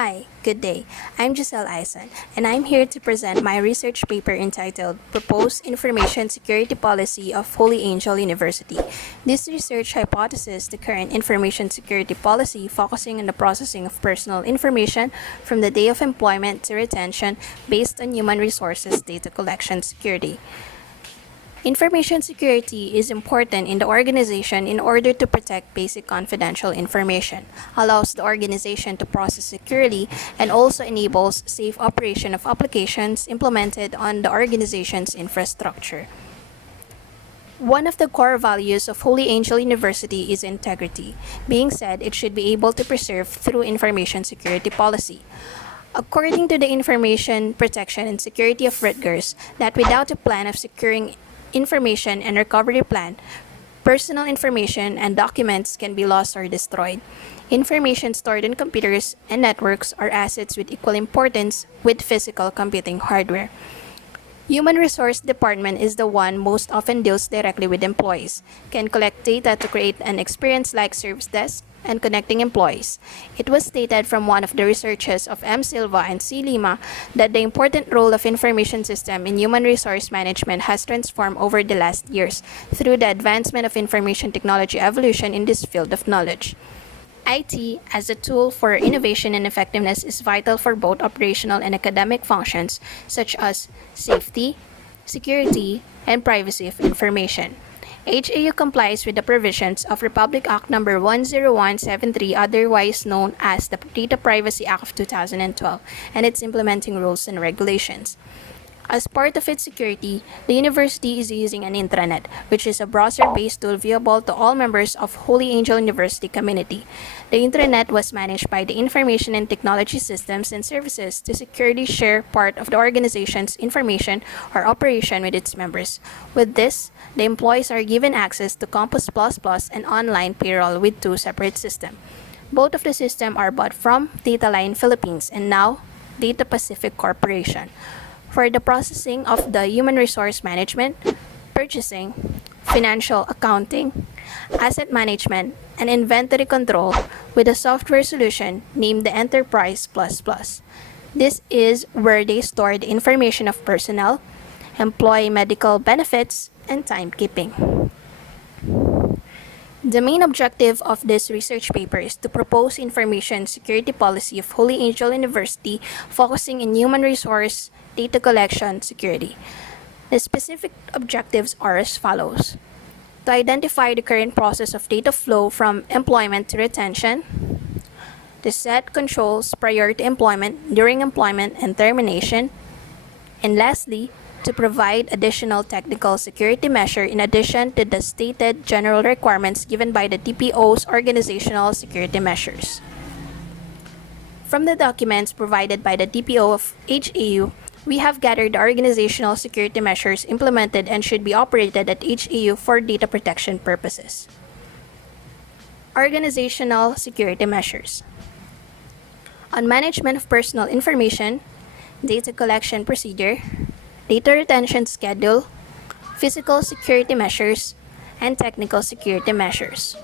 Hi, good day. I'm Giselle Eisen, and I'm here to present my research paper entitled Proposed Information Security Policy of Holy Angel University. This research hypothesizes the current information security policy focusing on the processing of personal information from the day of employment to retention based on human resources data collection security. Information security is important in the organization in order to protect basic confidential information, allows the organization to process securely, and also enables safe operation of applications implemented on the organization's infrastructure. One of the core values of Holy Angel University is integrity. Being said, it should be able to preserve through information security policy. According to the Information Protection and Security of Rutgers, that without a plan of securing information and recovery plan, personal information and documents can be lost or destroyed. Information stored in computers and networks are assets with equal importance with physical computing hardware. Human Resource Department is the one most often deals directly with employees, can collect data to create an experience like service desk and connecting employees. It was stated from one of the researchers of M. Silva and C. Lima that the important role of information system in human resource management has transformed over the last years through the advancement of information technology evolution in this field of knowledge. IT as a tool for innovation and effectiveness is vital for both operational and academic functions such as safety, security, and privacy of information. HAU complies with the provisions of Republic Act No. 10173, otherwise known as the Data Privacy Act of 2012, and its implementing rules and regulations. As part of its security, the university is using an intranet, which is a browser-based tool viewable to all members of Holy Angel University community. The intranet was managed by the Information and Technology Systems and Services to securely share part of the organization's information or operation with its members. With this, the employees are given access to Campus Plus Plus and online payroll with two separate systems. Both of the systems are bought from Dataline Philippines and now Data Pacific Corporation for the processing of the human resource management, purchasing, financial accounting, asset management, and inventory control with a software solution named the Enterprise Plus Plus. This is where they store the information of personnel, employee medical benefits, and timekeeping. The main objective of this research paper is to propose information security policy of Holy Angel University focusing in human resource data collection security. The specific objectives are as follows: to identify the current process of data flow from employment to retention, to set controls prior to employment, during employment, and termination, and lastly, to provide additional technical security measure in addition to the stated general requirements given by the TPO's organizational security measures. From the documents provided by the TPO of HAU, we have gathered the organizational security measures implemented and should be operated at HAU for data protection purposes. Organizational security measures. On management of personal information, data collection procedure, data retention schedule, physical security measures, and technical security measures.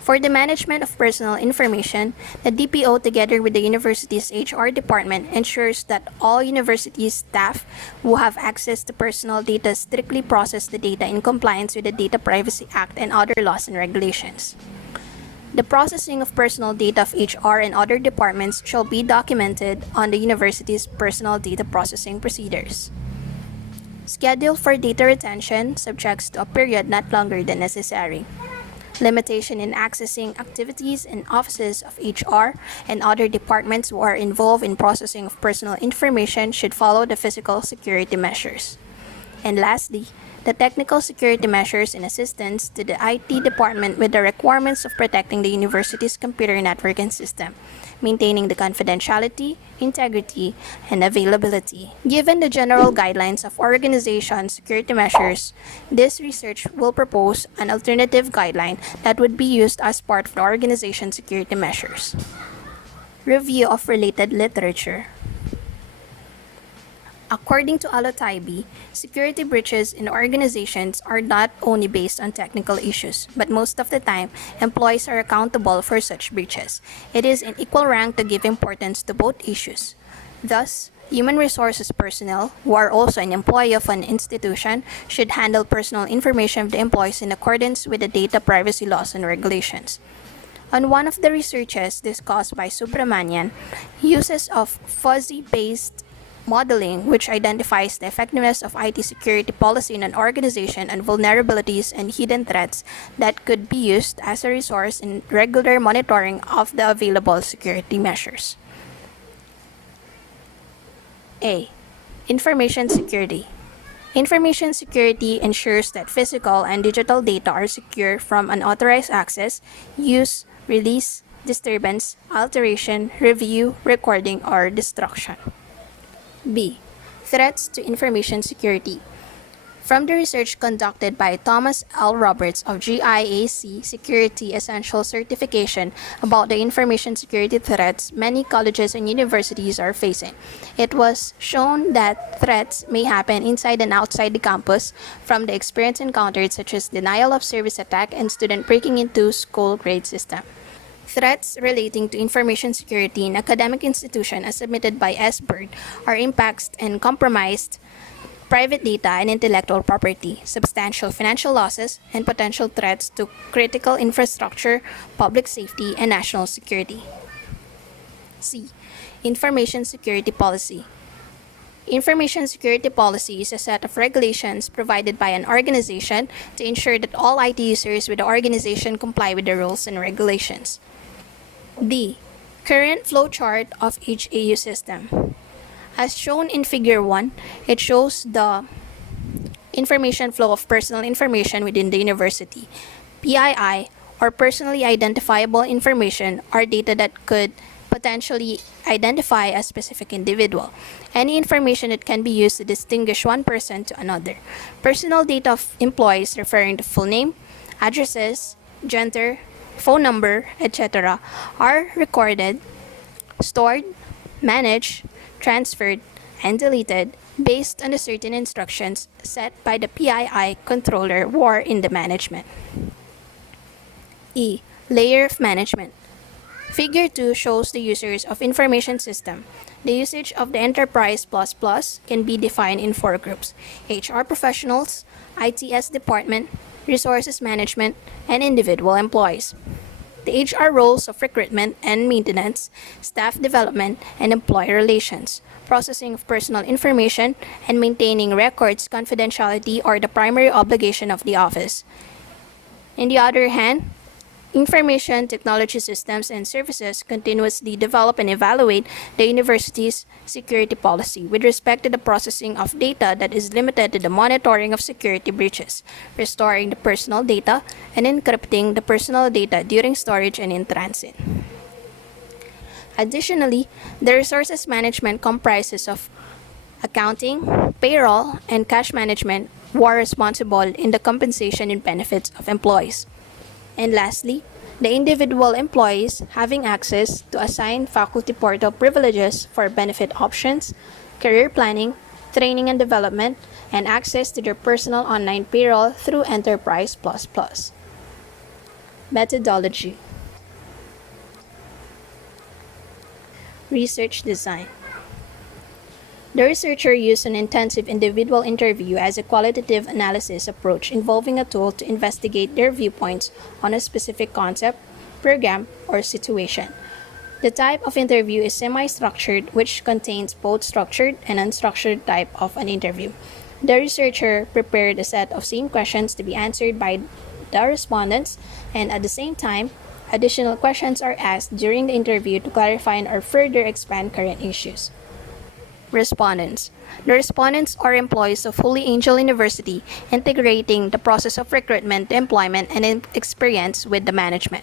For the management of personal information, the DPO together with the university's HR department ensures that all university staff who have access to personal data strictly process the data in compliance with the Data Privacy Act and other laws and regulations. The processing of personal data of HR and other departments shall be documented on the university's personal data processing procedures. Schedule for data retention subjects to a period not longer than necessary. Limitation in accessing activities and offices of HR and other departments who are involved in processing of personal information should follow the physical security measures. And lastly, the technical security measures in assistance to the IT department with the requirements of protecting the university's computer network and system, maintaining the confidentiality, integrity, and availability. Given the general guidelines of organization security measures, this research will propose an alternative guideline that would be used as part of the organization security measures. Review of related literature. According to Alotaibi, security breaches in organizations are not only based on technical issues, but most of the time, employees are accountable for such breaches. It is in equal rank to give importance to both issues. Thus, human resources personnel, who are also an employee of an institution, should handle personal information of the employees in accordance with the data privacy laws and regulations. On one of the researches discussed by Subramanian, uses of fuzzy-based modeling, which identifies the effectiveness of IT security policy in an organization and vulnerabilities and hidden threats that could be used as a resource in regular monitoring of the available security measures. A. Information security. Information security ensures that physical and digital data are secure from unauthorized access, use, release, disturbance, alteration, review, recording, or destruction. B. Threats to information security. From the research conducted by Thomas L. Roberts of GIAC Security Essential Certification about the information security threats many colleges and universities are facing, it was shown that threats may happen inside and outside the campus from the experience encountered, such as denial of service attack and student breaking into school grade system. Threats relating to information security in academic institution as submitted by S. Bird are impacts and compromised private data and intellectual property, substantial financial losses, and potential threats to critical infrastructure, public safety, and national security. C. Information security policy. Information security policy is a set of regulations provided by an organization to ensure that all IT users with the organization comply with the rules and regulations. D. Current flowchart of HAU system. As shown in Figure 1, it shows the information flow of personal information within the university. PII, or personally identifiable information, are data that could potentially identify a specific individual. Any information that can be used to distinguish one person to another. Personal data of employees referring to full name, addresses, gender, phone number, etc. are recorded, stored, managed, transferred, and deleted based on the certain instructions set by the PII controller or in the management. E. Layer of management. Figure 2 shows the users of information system. The usage of the Enterprise++ can be defined in 4 groups: HR professionals, ITS department, resources management, and individual employees. The HR roles of recruitment and maintenance, staff development, and employee relations, processing of personal information, and maintaining records confidentiality are the primary obligation of the office. On the other hand, information technology systems and services continuously develop and evaluate the university's security policy with respect to the processing of data that is limited to the monitoring of security breaches, restoring the personal data, and encrypting the personal data during storage and in transit. Additionally, the resources management comprises of accounting, payroll, and cash management who are responsible in the compensation and benefits of employees. And lastly, the individual employees having access to assigned faculty portal privileges for benefit options, career planning, training and development, and access to their personal online payroll through Enterprise++. Methodology. Research design. The researcher used an intensive individual interview as a qualitative analysis approach involving a tool to investigate their viewpoints on a specific concept, program, or situation. The type of interview is semi-structured, which contains both structured and unstructured type of an interview. The researcher prepared a set of same questions to be answered by the respondents, and at the same time, additional questions are asked during the interview to clarify or further expand current issues. Respondents. The respondents are employees of Holy Angel University, integrating the process of recruitment, employment, and experience with the management.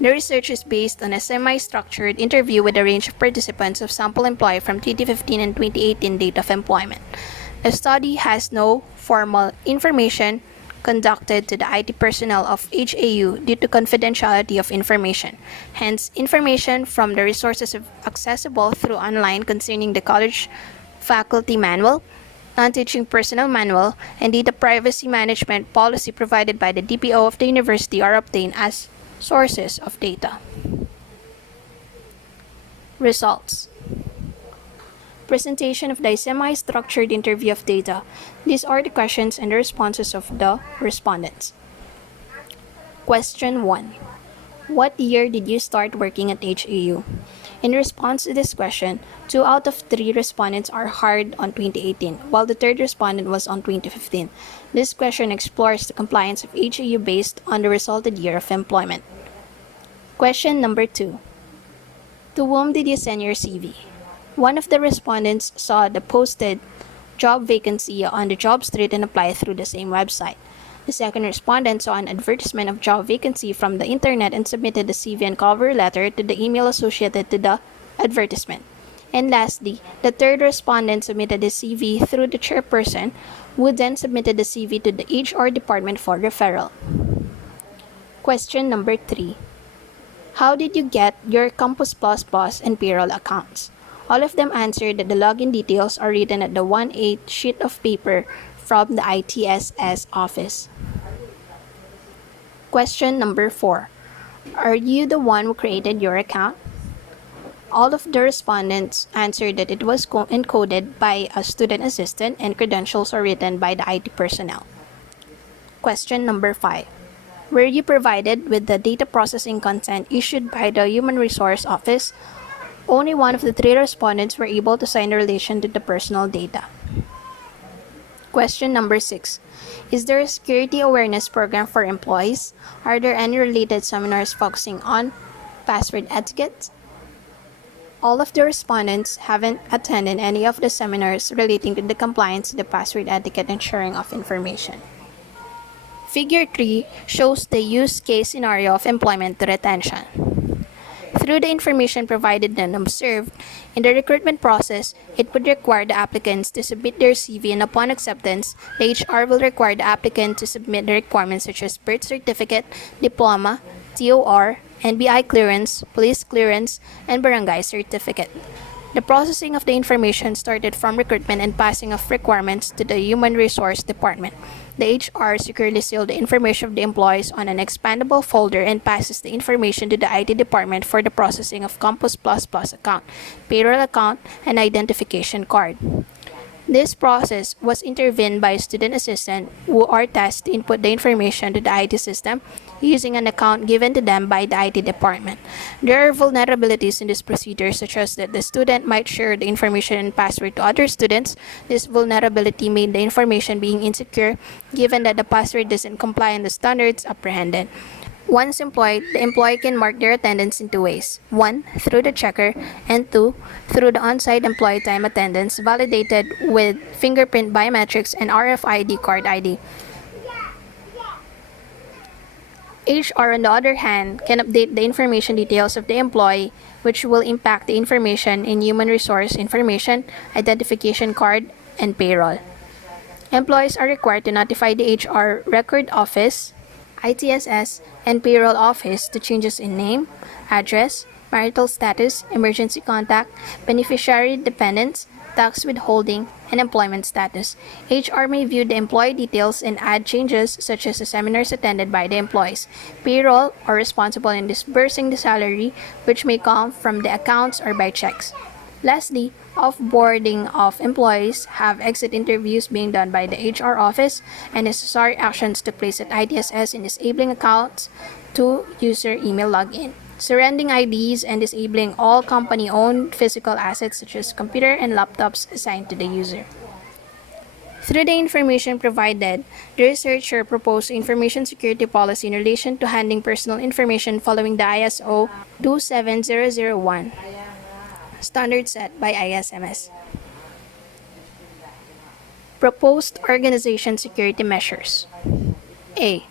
The research is based on a semi-structured interview with a range of participants of sample employee from 2015 and 2018 date of employment. The study has no formal information conducted to the IT personnel of HAU due to confidentiality of information. Hence, information from the resources accessible through online concerning the college faculty manual, non-teaching personnel manual, and data privacy management policy provided by the DPO of the university are obtained as sources of data. Results. Presentation of the semi-structured interview of data. These are the questions and the responses of the respondents. Question 1. What year did you start working at HAU? In response to this question, 2 out of 3 respondents are hired on 2018, while the third respondent was on 2015. This question explores the compliance of HAU based on the resulted year of employment. Question number 2. To whom did you send your CV? One of the respondents saw the posted job vacancy on the job street and applied through the same website. The second respondent saw an advertisement of job vacancy from the internet and submitted the CV and cover letter to the email associated to the advertisement. And lastly, the third respondent submitted the CV through the chairperson, who then submitted the CV to the HR department for referral. Question number 3. How did you get your Campus Plus Plus and payroll accounts? All of them answered that the login details are written at the 1/8 sheet of paper from the ITSS office. Question number 4. Are you the one who created your account? All of the respondents answered that it was encoded by a student assistant and credentials are written by the IT personnel. Question number 5. Were you provided with the data processing consent issued by the Human Resource Office? Only one of the 3 respondents were able to sign in relation to the personal data. Question number 6. Is there a security awareness program for employees? Are there any related seminars focusing on password etiquette? All of the respondents haven't attended any of the seminars relating to the compliance to the password etiquette and sharing of information. Figure 3 shows the use case scenario of employment to retention. Through the information provided and observed, in the recruitment process, it would require the applicants to submit their CV, and upon acceptance, the HR will require the applicant to submit the requirements such as birth certificate, diploma, TOR, NBI clearance, police clearance, and barangay certificate. The processing of the information started from recruitment and passing of requirements to the Human Resource Department. The HR securely sealed the information of the employees on an expandable folder and passes the information to the IT department for the processing of Campus Plus Plus account, payroll account, and identification card. This process was intervened by a student assistant who are tasked to input the information to the IT system using an account given to them by the IT department. There are vulnerabilities in this procedure, such as that the student might share the information and password to other students. This vulnerability made the information being insecure, given that the password doesn't comply with the standards apprehended. Once employed, the employee can mark their attendance in 2 ways. 1. Through the checker, and 2. Through the on-site employee time attendance validated with fingerprint biometrics and RFID card ID. HR, on the other hand, can update the information details of the employee, which will impact the information in human resource information, identification card, and payroll. Employees are required to notify the HR record office, ITSS, and payroll office to changes in name, address, marital status, emergency contact, beneficiary dependents, tax withholding, and employment status. HR may view the employee details and add changes such as the seminars attended by the employees. Payroll are responsible in disbursing the salary, which may come from the accounts or by checks. Lastly, offboarding of employees have exit interviews being done by the HR office, and necessary actions took place at ITSS in disabling accounts to user email login, surrendering IDs, and disabling all company-owned physical assets such as computer and laptops assigned to the user. Through the information provided, the researcher proposed information security policy in relation to handling personal information following the ISO 27001. Standard set by ISSM. Proposed organization security measures. A.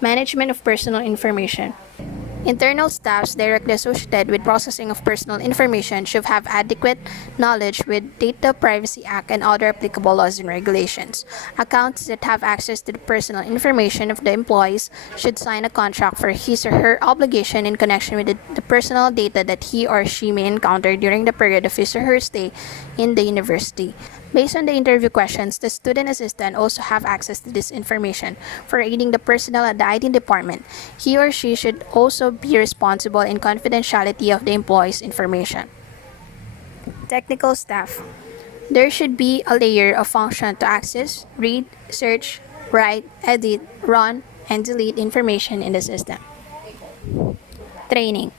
Management of personal information. Internal staffs directly associated with processing of personal information should have adequate knowledge with Data Privacy Act and other applicable laws and regulations. Accounts that have access to the personal information of the employees should sign a contract for his or her obligation in connection with the personal data that he or she may encounter during the period of his or her stay in the university. Based on the interview questions, the student assistant also have access to this information for aiding the personnel at the IT department. He or she should also be responsible in confidentiality of the employee's information. Technical staff. There should be a layer of function to access, read, search, write, edit, run, and delete information in the system. Training.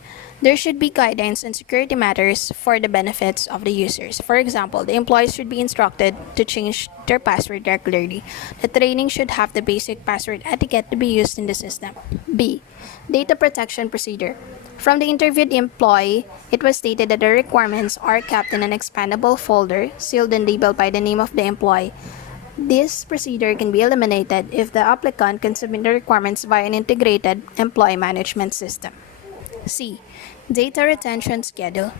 There should be guidance on security matters for the benefits of the users. For example, the employees should be instructed to change their password regularly. The training should have the basic password etiquette to be used in the system. B. Data protection procedure. From the interviewed employee, it was stated that the requirements are kept in an expandable folder, sealed and labeled by the name of the employee. This procedure can be eliminated if the applicant can submit the requirements via an integrated employee management system. C. Data retention schedule.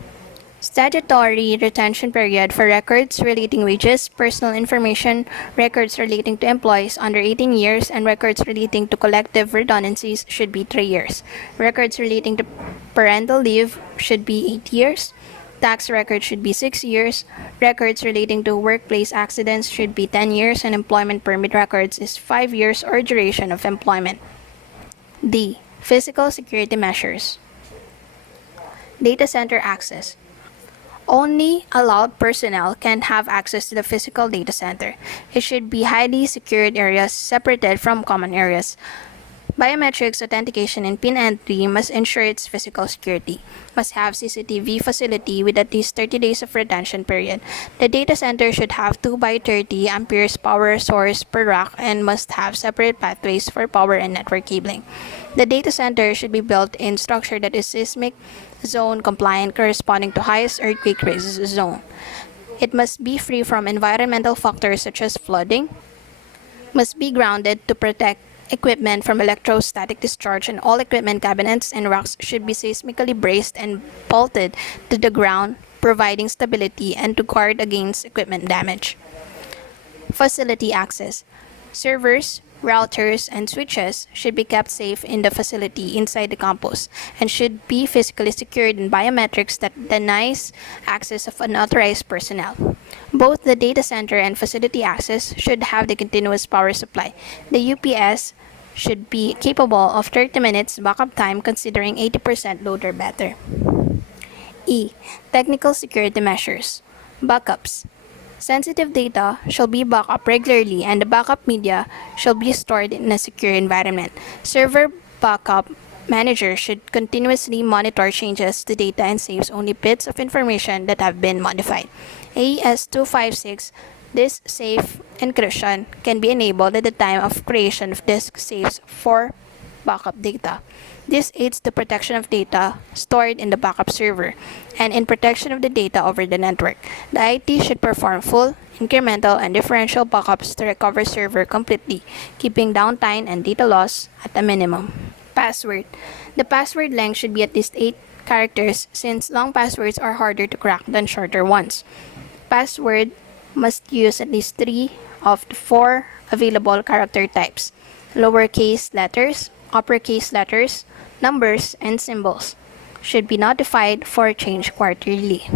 Statutory retention period for records relating wages, personal information, records relating to employees under 18 years, and records relating to collective redundancies should be 3 years. Records relating to parental leave should be 8 years. Tax records should be 6 years. Records relating to workplace accidents should be 10 years, and employment permit records is 5 years or duration of employment. D. Physical security measures. Data center access. Only allowed personnel can have access to the physical data center. It should be highly secured areas separated from common areas. Biometrics authentication and PIN entry must ensure its physical security. Must have CCTV facility with at least 30 days of retention period. The data center should have 2 by 30 amperes power source per rack and must have separate pathways for power and network cabling. The data center should be built in structure that is seismic zone compliant corresponding to highest earthquake risk zone. It must be free from environmental factors such as flooding, must be grounded to protect equipment from electrostatic discharge, and all equipment cabinets and racks should be seismically braced and bolted to the ground, providing stability and to guard against equipment damage. Facility access. Servers, routers, and switches should be kept safe in the facility inside the campus and should be physically secured in biometrics that denies access of unauthorized personnel. Both the data center and facility access should have the continuous power supply. The UPS should be capable of 30 minutes backup time considering 80% load or better. E. Technical security measures. Backups. Sensitive data shall be backed up regularly and the backup media shall be stored in a secure environment. Server backup manager should continuously monitor changes to data and saves only bits of information that have been modified. AES 256 Disk safe encryption can be enabled at the time of creation of disk safes for backup data. This aids the protection of data stored in the backup server and in protection of the data over the network. The IT should perform full, incremental, and differential backups to recover server completely, keeping downtime and data loss at a minimum. Password. The password length should be at least 8 characters since long passwords are harder to crack than shorter ones. Password must use at least 3 of the 4 available character types: lowercase letters, uppercase letters, numbers, and symbols. Should be notified for change quarterly.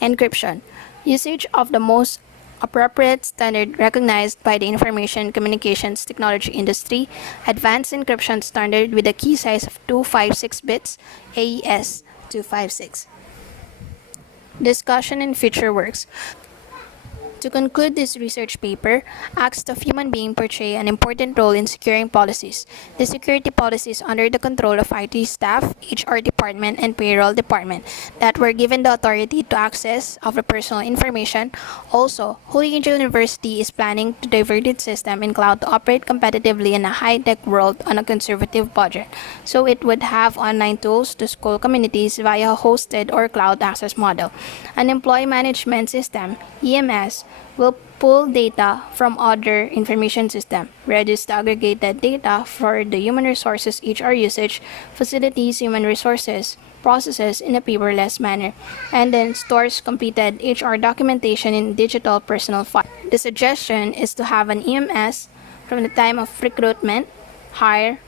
Encryption. Usage of the most appropriate standard recognized by the information communications technology industry, advanced encryption standard with a key size of 256 bits, AES 256. Discussion and future works. To conclude this research paper, acts of human being portray an important role in securing policies. The security policies under the control of IT staff, HR department, and payroll department that were given the authority to access of the personal information. Also, Holy Angel University is planning to divert its system in cloud to operate competitively in a high-tech world on a conservative budget. So it would have online tools to school communities via a hosted or cloud access model. An employee management system, EMS, will pull data from other information system, register aggregated data for the human resources HR usage, facilities human resources, processes in a paperless manner, and then stores completed HR documentation in digital personal file. The suggestion is to have an EMS from the time of recruitment, hire,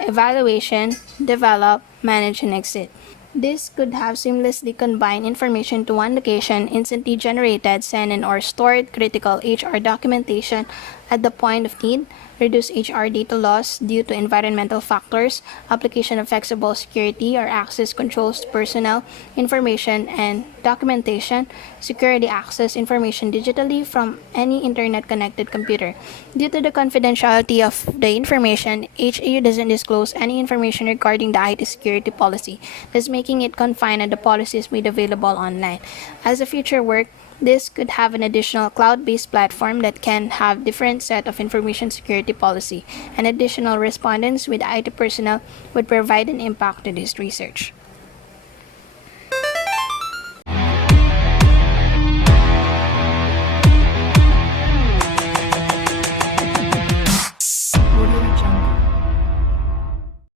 evaluation, develop, manage, and exit. This could have seamlessly combined information to one location, instantly generated, sent, and/or stored critical HR documentation at the point of need, reduce HR data loss due to environmental factors, application of flexible security or access controls to personnel, information, and documentation, security access information digitally from any internet-connected computer. Due to the confidentiality of the information, HAU doesn't disclose any information regarding the IT security policy, thus making it confined and the policies made available online. As a future work, this could have an additional cloud-based platform that can have different set of information security policy, and additional respondents with IT personnel would provide an impact to this research.